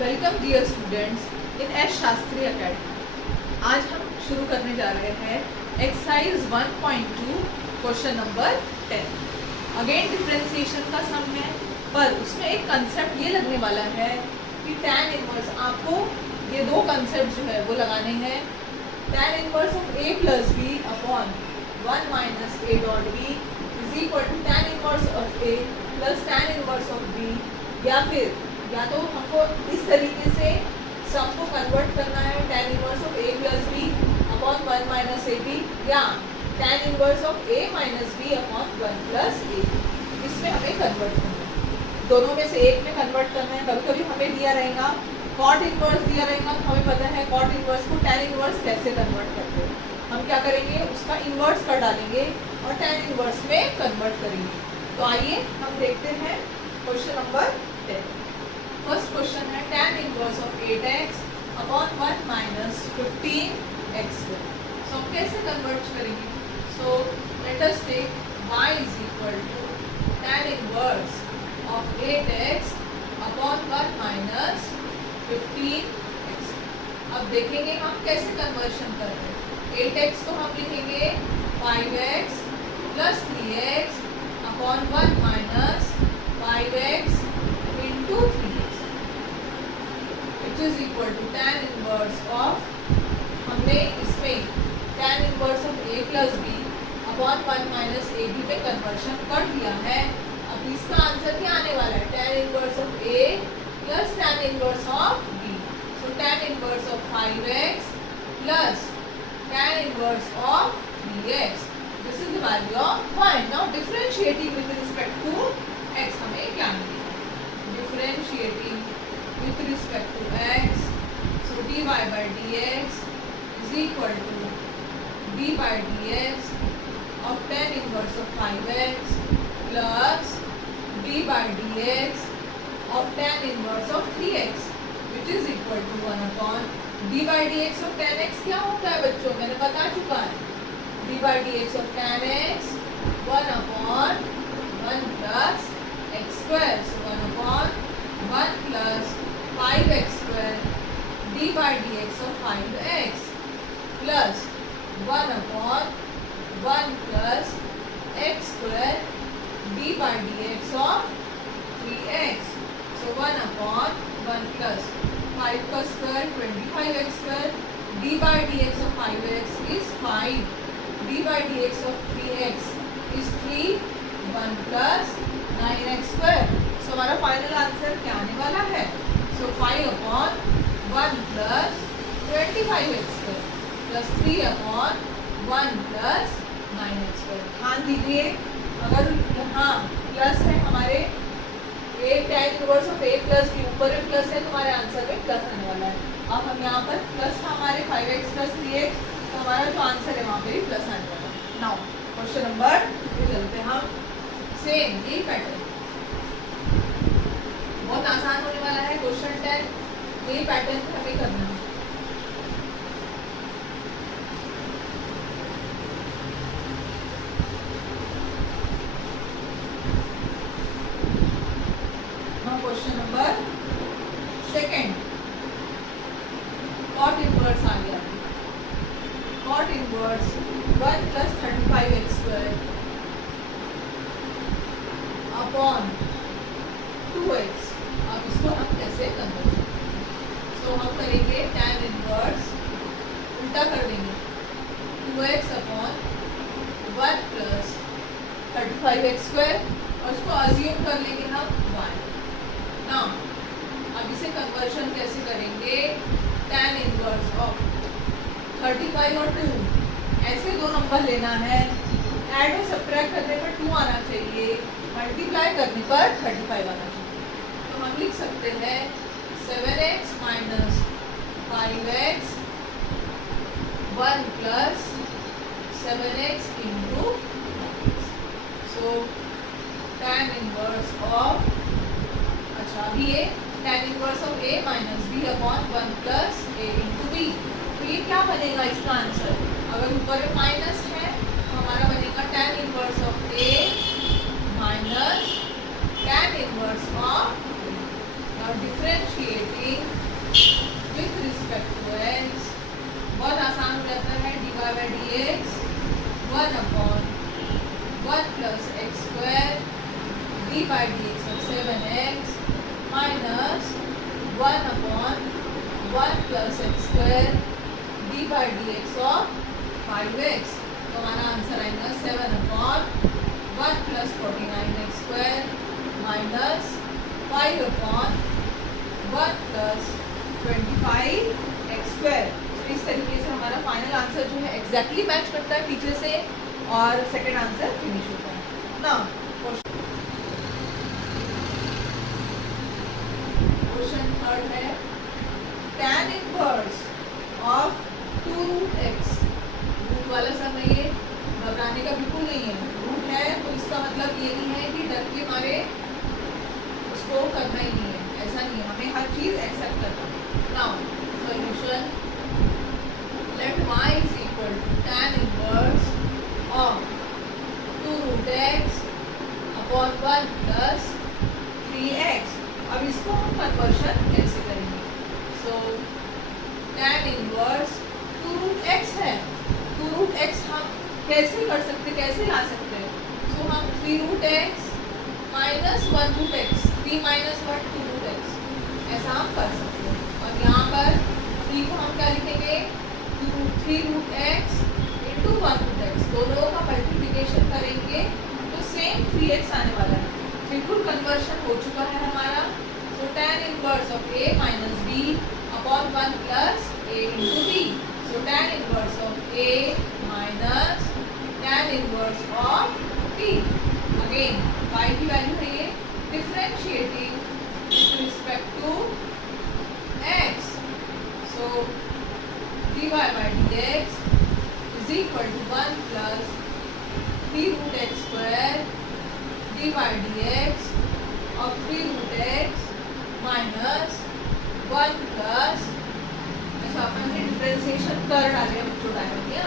Welcome dear students in S Shastri academy. आज हम शुरू करने जा रहे हैं exercise 1.2 question number 10। Again differentiation का सम है, पर उसमें एक कंसेप्ट ये लगने वाला है कि tan इनवर्स, आपको ये दो कंसेप्ट जो है वो लगाने हैं। tan inverse of a plus B upon 1 minus a dot b is equal to tan inverse of a plus tan inverse of b, या तो हमको इस तरीके से सम को कन्वर्ट करना है tan inverse of a plus b upon 1 minus ab, या tan inverse of a minus b upon 1 plus a। इसमें हमें कन्वर्ट करना है, दोनों में से एक में कन्वर्ट करना है। कभी कभी हमें दिया रहेगा cot इनवर्स दिया रहेगा, तो हमें पता है cot इनवर्स को tan इनवर्स कैसे कन्वर्ट करते हैं। हम क्या करेंगे, उसका इनवर्स कर डालेंगे और tan इनवर्स में कन्वर्ट करेंगे। तो आइए हम देखते हैं क्वेश्चन नंबर 10। फर्स्ट क्वेश्चन है tan inverse of 8x upon 1 minus 15x square. So हम कैसे कन्वर्ट करेंगे? So let us take y is equal to tan inverse of 8x upon 1 minus 15x। अब देखेंगे हम कैसे कन्वर्शन कर रहे हैं। 8x को हम लिखेंगे 5x plus 3x upon 1 minus 5x into 3x is equal to tan inverse of, हमने इसमें tan inverse of a plus b upon 1 minus a b में कन्वर्शन कर दिया है। अब इसका आंसर क्या आने वाला है? tan inverse of a plus tan inverse of b। So tan inverse of 5x plus tan inverse of bx, this is the value of y। Now differentiating with respect to x हमें क्या मिलेगा? Differentiating with respect to x, so dy by dx is equal to d by dx of tan inverse of 5x plus d by dx of tan inverse of 3x which is equal to 1 upon d by dx of tan x। क्या होता है बच्चों, मैंने बता चुका है। d by dx of tan x 1 upon 1 plus x square, so 1 upon 1 plus 5x square d by dx of 5x plus 1 upon 1 plus x square d by dx of 3x। So 1 upon 1 plus 5 का square 25x square d by dx of 5x is 5, d by dx of 3x is 3, 1 plus 9x square। So हमारा final answer क्या आने वाला है? So 5 upon 1 plus 25x square plus 3 upon 1 plus 9x square। ध्यान दीजिए, अगर यहाँ plus है हमारे a tan inverse of a plus b, ऊपर में प्लस है तो हमारे आंसर में प्लस आने वाला है। अब हम यहाँ पर प्लस था हमारे 5x प्लस 3x, तो हमारा जो आंसर है वहाँ पे भी प्लस आने वाला है। नाउ क्वेश्चन नंबर चलते हैं हम, सेम यही पैटर्न, बहुत आसान होने वाला है क्वेश्चन 10। यही पैटर्न हमें करना है। हाँ, question number second, cot inverse आ गया। Cot inverse 1 plus 35x square upon 2x। अब इसको हम कैसे कन्वर्ट करेंगे? सो हम करेंगे tan इनवर्स, उल्टा कर देंगे 2x upon 1 plus 35x square और उसको अज्यूम कर लेंगे हम 1। ना अब इसे कन्वर्शन कैसे करेंगे? tan इनवर्स ऑफ 35 और 2, ऐसे दो नंबर लेना है, ऐड और सब्ट्रैक्ट करने पर 2 आना चाहिए, मल्टीप्लाई करने पर 35 आना चाहिए। तो हम लिख सकते हैं 7x minus 5x 1 plus 7x into, so tan inverse of, अच्छा अभी ये tan inverse of a minus b upon 1 plus a into b। तो ये क्या बनेगा इसका आंसर? अगर ऊपर में माइनस है तो हमारा बनेगा tan inverse of a minus tan inverse of, now differentiating by d x of 5x। तो हमारा आंसर आएगा 7/1 plus 49x square minus 5/1 plus 25x square. इस तरीके से हमारा फाइनल आंसर जो है एग्जैक्टली मैच करता है पीछे से और सेकंड आंसर फिनिश होता है ना। क्वेश्चन थर्ड है tan inverse of 2 root x। Root वाला समय ये घबराने का बिल्कुल नहीं है, रूट है तो इसका मतलब ये नहीं है कि डर के मारे उसको करना ही नहीं है, ऐसा नहीं है, हमें हर चीज एक्सेप्ट करना है। Now solution let y is equal to tan inverse of 2 root x upon 1 plus 3x। अब इसको हम कन्वर्शन कैसे करेंगे? सो tan इनवर्स 2 रूट x है, 2 रूट x हम कैसे कर सकते, कैसे ला सकते हैं? सो हम 3 root x minus 1 root x, 3 minus 1 2 root x, ऐसा हम कर सकते हैं। और यहाँ पर 3 को हम क्या लिखेंगे? 3 root x into 1 root x, दोनों का मल्टीप्लिकेशन करेंगे तो सेम 3x आने वाला है। बिल्कुल कन्वर्शन हो चुका है हमारा। So tan inverse of a minus b upon 1 plus a into b। So tan inverse of a minus tan inverse of b। Again y की वैल्यू है ये, differentiating with respect to x। So dy by dx is equal to 1 plus 3 root x square dy dx of 3 root x minus 1 plus, अच्छा अपन ने differentiation कर डाले जो direct है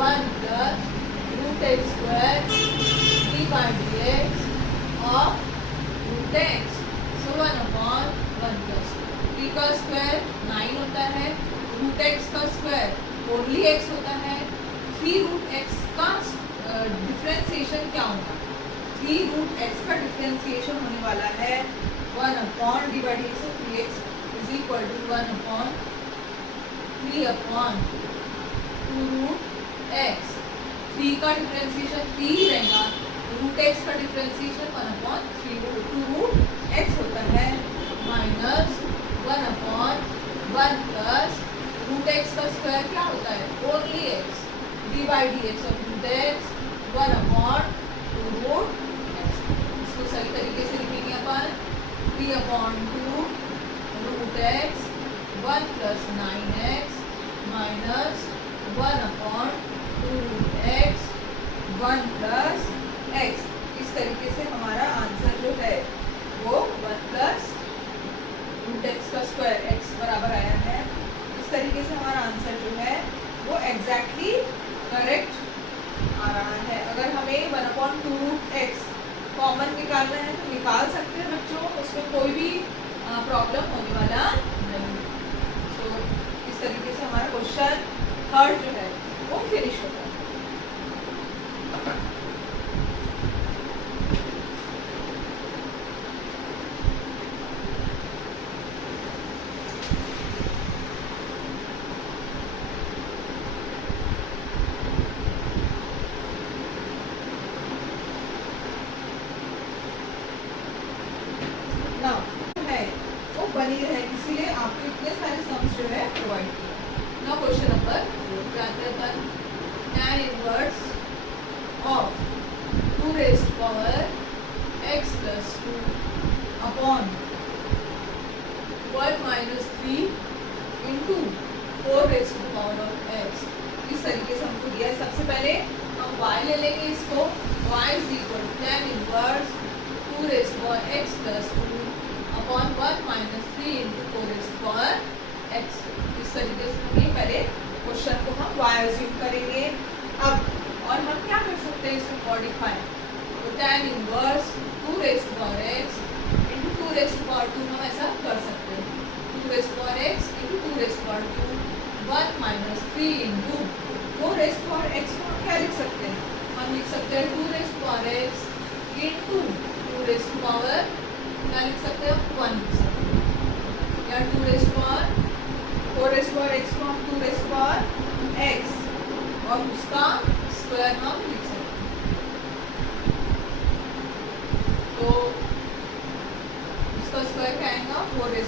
1 plus root x square dy dx of root x। so 1/1 plus 3 का square 9 होता है, root x का स्क्वायर ओनली एक्स होता है, 3 रूट एक्स का डिफरेंशिएशन क्या होगा? 3 रूट एक्स का डिफरेंशिएशन होने वाला है 1/3 x is equal to 1/3/2 root x. 3 का डिफरेंशिएशन 3 ही रहेगा, रूट एक्स का डिफरेंशिएशन 1/3 2 रूट एक्स होता है माइनस 1/1 प्लस रूट एक्स का स्क्वायर क्या होता है? Only x, d by d x of root x 1/2 root x. इसको सही तरीके से लिखेंगे अपन 3/2 root x 1 plus 9x minus 1/2 root x 1 plus x. इस तरीके से हमारा आंसर जो है वो 1 प्लस रूट एक्स का स्क्वायर एक्स बराबर आया है। इस तरीके से हमारा आंसर जो है वो एग्जैक्टली करेक्ट आ रहा है। अगर हमें 1/2 रूट एक्स कॉमन निकालना है तो निकाल सकते हैं बच्चों, उसमें कोई भी प्रॉब्लम होने वाला नहीं। तो इस तरीके से हमारा क्वेश्चन थर्ड जो है वो फिनिश होता है। बनी रहे इसीलिए आपको इतने सारे सम्स जो है प्रोवाइड किया। Now question number 4 tan inverse of 2 raised power x plus 2 upon 1 minus 3 into 4 raised to the power of x। इस तरीके से हमको दिया है। सबसे पहले हम y ले लेंगे इसको, y is equal to tan inverse 2 raised to power x plus 2 upon 1 minus 3 into 4 raised to power x। इस तरीके से हम ये पहले क्वेश्चन को हम y अज्यूम करेंगे। अब और हम क्या कर सकते हैं इसको मॉडिफाई, तो tan inverse 2 raised to power x into 2 raised to power 2 हम ऐसा कर सकते हैं। 2 raised to power x into 2 raised to power 2 1 minus 3 into 4 raised to power x को हम क्या लिख सकते हैं? हम लिख सकते हैं 2 raised to power x into 2 raised to power क्या लिख सकते हैं? 1 लिख सकते हैं, या 2 raised to power 4 raised to power x को हम 2 raised to power एक्स और उसका स्क्वायर हम लिख सकते हैं। तो उसका स्क्वायर क्या आएगा 4x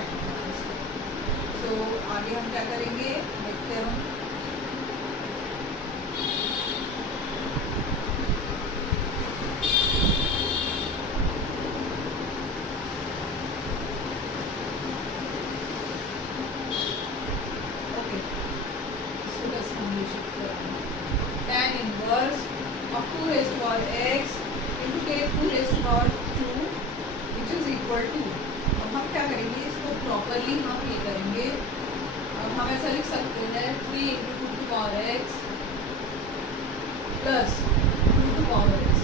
आएगा। तो आगे हम क्या करेंगे देखते हैं हम। ओके, इसको बस हम ये शिफ्ट करेंगे। tan inverse of 2 raised to power x into k 2 raised to power 2 which is equal to, अब हम क्या करेंगे इसको प्रॉपरली हम ये करेंगे। अब हम ऐसा लिख सकते हैं 3 into 2 to power x plus 2 to power x।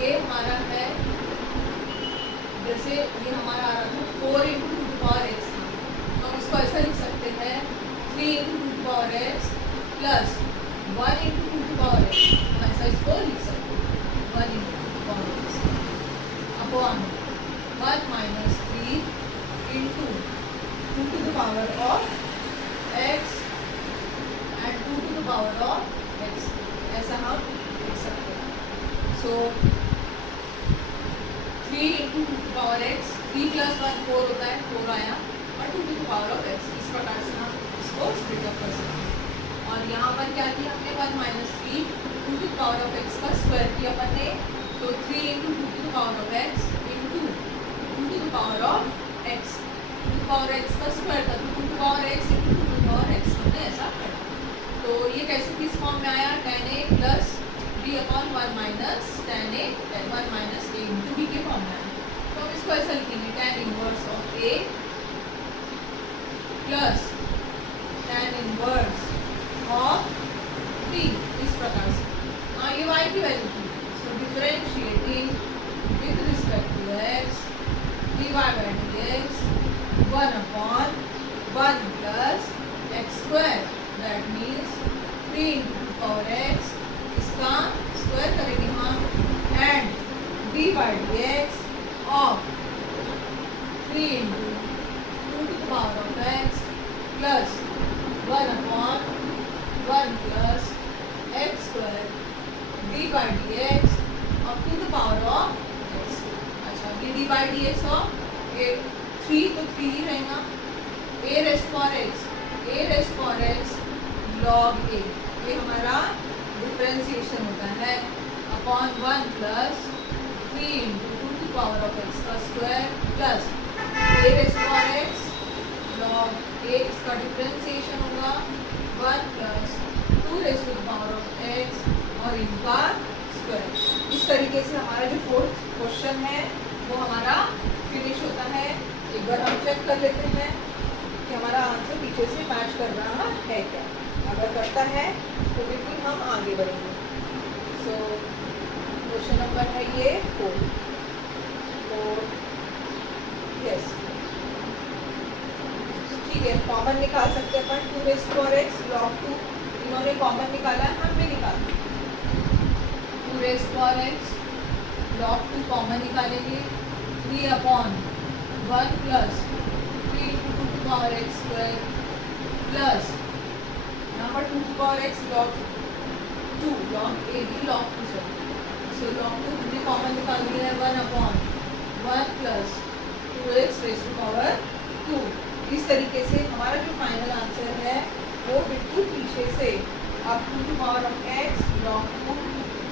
ये हमारा है, जैसे ये हमारा आ रहा था 4 into 2 to power x, तो हम इसको ऐसा लिख सकते हैं 3 into 2 to power x plus 1 into 2 to power x। हम ऐसा इसको लिख सकते हैं 1 into 2 to power x upon 1 minus 3 into 2 to the power of x and 2 to the power of x, ऐसा हम लिख सकते हैं। सो 3 into 2 to the power x, 3 plus 1 4 होता है, 4 आया, और 2 to the power of x, इस प्रकार से हम इसको स्प्लिट अप कर सकते हैं। और यहाँ पर क्या किया हमने 1 minus 3 2 to the power of x का स्क्वायर किया अपन ने, तो 3 into 2 to the power of x into 2 to the power of x, 2 to the power x का स्क्वायर था, तो 2 to the power x into 2 to the power x हमने ऐसा पढ़ा। तो ये कैसे किस फॉर्म में आया, tan a plus b upon 1 minus tan a 1 minus a into b के फॉर्म में आया। तो हम इसको ऐसा लिखेंगे tan inverse of a plus tan inverse of b, इस प्रकार से। हाँ, ये y की वैल्यू थी, so differentiating with respect to x dy by dx 1 upon 1 plus x square, that means 3 into the power x, इसका स्क्वायर करेंगे हम, and dy by dx of 3 into 2 to the power of x plus 1 upon 1 plus x square dy by dx of 2 to the power of x। अच्छा, ये dy by dx of 3 तो 3 ही रहेगा, a raised to power x log a, ये हमारा differentiation होता है, upon 1 plus 3 into 2 to the power of x का square plus a raised to power x log a, इसका डिफरेंशिएशन होगा 1 plus 2 raised to the power of x और इनका square. इस तरीके से हमारा जो फोर्थ क्वेश्चन है वो हमारा फिनिश होता है। एक बार हम चेक कर लेते हैं कि हमारा आंसर पीछे से मैच कर रहा है क्या। अगर करता है तो बिल्कुल हम आगे बढ़ेंगे। सो क्वेश्चन नंबर है ये 4। तो यस, ठीक है, कॉमन निकाल सकते हैं अपन 2 raised to power x log 2, इन्होंने कॉमन निकाला, हम भी निकालेंगे 2 raised to power x log 2 common निकालेंगे, 3 upon 1 plus 3 into 2 to the power x square plus यहाँ पर 2 to the power x log 2 log a भी log 2 से, सो log 2 हमने कॉमन निकाल लिया है 1 upon 1 plus 2x raised to power 2। इस तरीके से हमारा जो फाइनल आंसर है वो बिल्कुल पीछे से अब 2 to the power of x log 2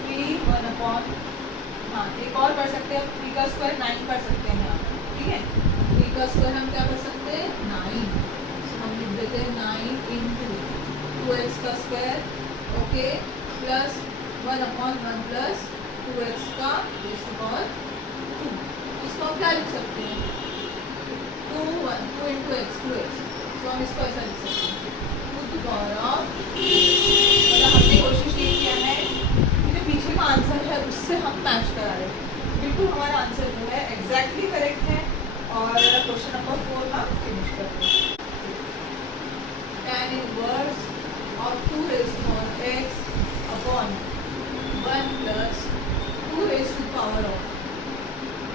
3 1 upon, हाँ एक और कर सकते हैं, 3 का स्क्वायर 9 कर सकते हैं यहाँ पर, ठीक है, 3 का स्क्वायर हम क्या कर सकते हैं 9, तो हम लिख देते हैं 9 इंटू 2x का square, okay, plus 1 upon 1 plus 2x का रेज़ टू पावर 2। इसको हम क्या लिख सकते हैं 2 इंटू x 2x, तो हम इसको ऐसा लिख सकते हैं 2 to the power of, मतलब हमने कोशिश ये किया है कि जो पीछे का आंसर है उससे हम मैच करा रहे हैं। बिल्कुल हमारा आंसर जो है एग्जैक्टली करेक्ट है और क्वेश्चन नंबर 4 हम फिनिश करते हैं। tan inverse of 2 raised to power x upon 1 plus 2 raised to power of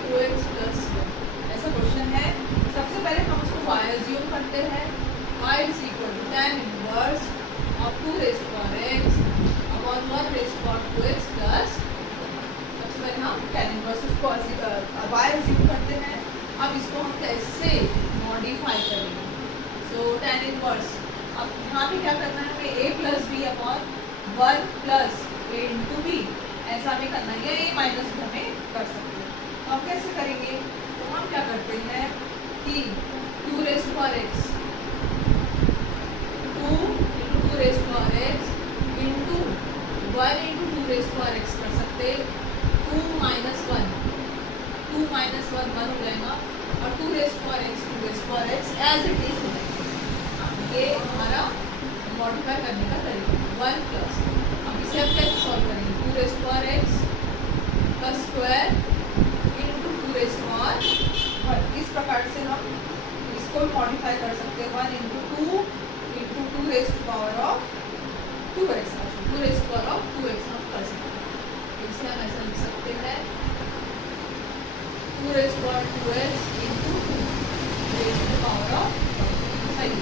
2x plus 1, ऐसा क्वेश्चन है। सबसे पहले हम उसको y अज्यूम करते हैं, y is equal to tan inverse of 2 raise to power x upon 1 raise to power 2x plus, सबसे पहले हम tan इनवर्स उसको y अज्यूम करते हैं। अब इसको हम कैसे मॉडिफाई करेंगे? सो tan इनवर्स, अब यहाँ पे क्या करना है हमें a plus B upon 1 plus a into B, ऐसा हमें करना है, या a माइनस भी हमें कर सकते हैं। तो हम कैसे करेंगे? तो हम क्या करते हैं कि 2 raise to power x 2 into 2 raise to power x into 1 into 2 raise to power x कर सकते, 2 माइनस 1 1 हो जाएगा, और 2 raise to power x 2 raise to power x as it is हो जाएगा। ये हमारा मॉडिफाई करने का तरीका 1 प्लस, अब इसे हम कैसे सॉल्व करेंगे? 2 raise to power x plus square into 2 raise to power 1, इस प्रकार से हम इसको मॉडिफाई कर सकते हैं। 1 into 2 into 2 raise to power of 2x, 2 raise to power of 2x हम कर सकते हैं। इसे हम ऐसा लिख सकते हैं 2 raise to power 2x into 2 raise to power of, सही।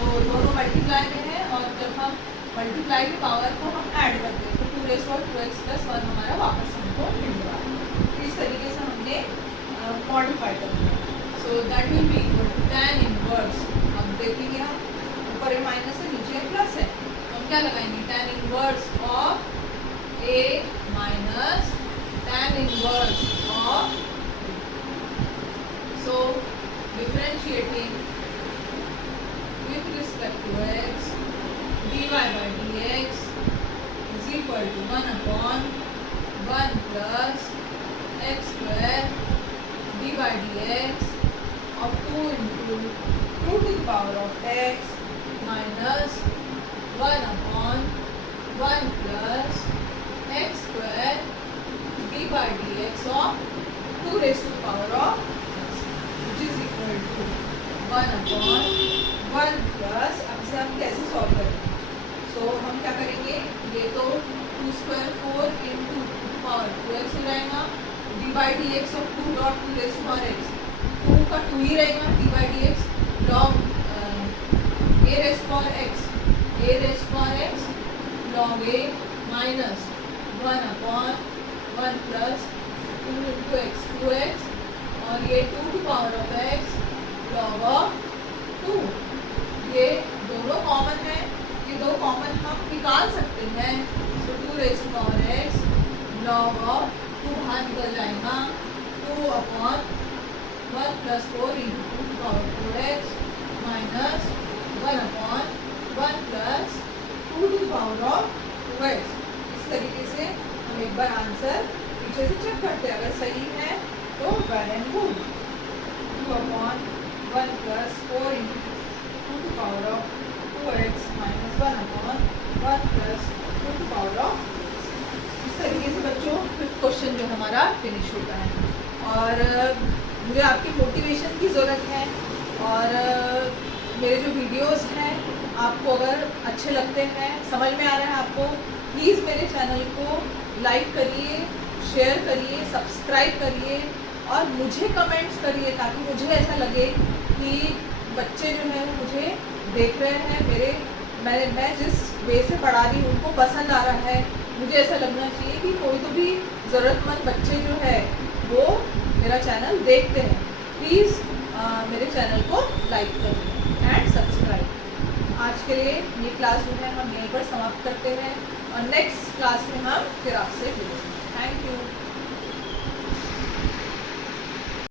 तो दोनों मल्टीप्लाई में है, और जब हम मल्टीप्लाई की पावर को हम ऐड करते हैं तो 2 raise to power 2x plus 1 हमारा वापस हमको मिल रहा है। इस तरीके से हमने मॉडिफाई करना है। So that will be equal to tan inverse, अब देखेंगे हम ऊपर ए माइनस है नीचे प्लस है, तो हम क्या लगाएंगे? tan inverse of a minus tan inverse of, so differentiating with respect to x dy by dx is equal to 1 upon 1 plus x square dy by dx of 2 into 2 to the power of x minus 1 upon 1 plus x square dy by dx of 2 raised to the power of x, which is equal to 1 upon 1 plus, अब इसे हम कैसे solve करेंगे? सो हम क्या करेंगे? ये तो 2 स्क्वायर 4 इंटू पावर 2x हो जाएगा, d by d x of 2 dot 2 raise to power x, 2 का 2 ही रहेगा, d by d x log a raise to power x log a minus 1 upon 1 plus 2 into x 2x, और ये 2 to power of x log of 2, ये दोनों common है, ये दो कॉमन हम निकाल सकते हैं। So 2 raise to power x log of 2 बाहर निकल जाएगा, 2 upon 1 plus 4 into 2 to power 4x minus 1 upon 1 plus 2 to power of 2x। इस तरीके से हम एक बार आंसर पीछे से चेक करते हैं, अगर सही है तो well and good. 2 upon 1 plus 4 into 2 to power of 2x minus 1 upon 1 plus 2 to power of, इस तरीके से बच्चों फिफ्थ क्वेश्चन जो हमारा फिनिश होता है। और मुझे आपकी मोटिवेशन की ज़रूरत है, और मेरे जो वीडियोस हैं आपको अगर अच्छे लगते हैं, समझ में आ रहा है आपको, प्लीज़ मेरे चैनल को लाइक करिए, शेयर करिए, सब्सक्राइब करिए, और मुझे कमेंट्स करिए, ताकि मुझे ऐसा लगे कि बच्चे जो हैं मुझे देख रहे हैं, मैं जिस वे से पढ़ा रही हूँ उनको पसंद आ रहा है। मुझे ऐसा लगना चाहिए कि कोई तो भी ज़रूरतमंद बच्चे जो है वो मेरा चैनल देखते हैं। प्लीज़ मेरे चैनल को लाइक करिए एंड सब्सक्राइब। आज के लिए ये क्लास जो है हम यहीं पर समाप्त करते हैं, और नेक्स्ट क्लास में हम फिर आपसे मिलेंगे। Thank you.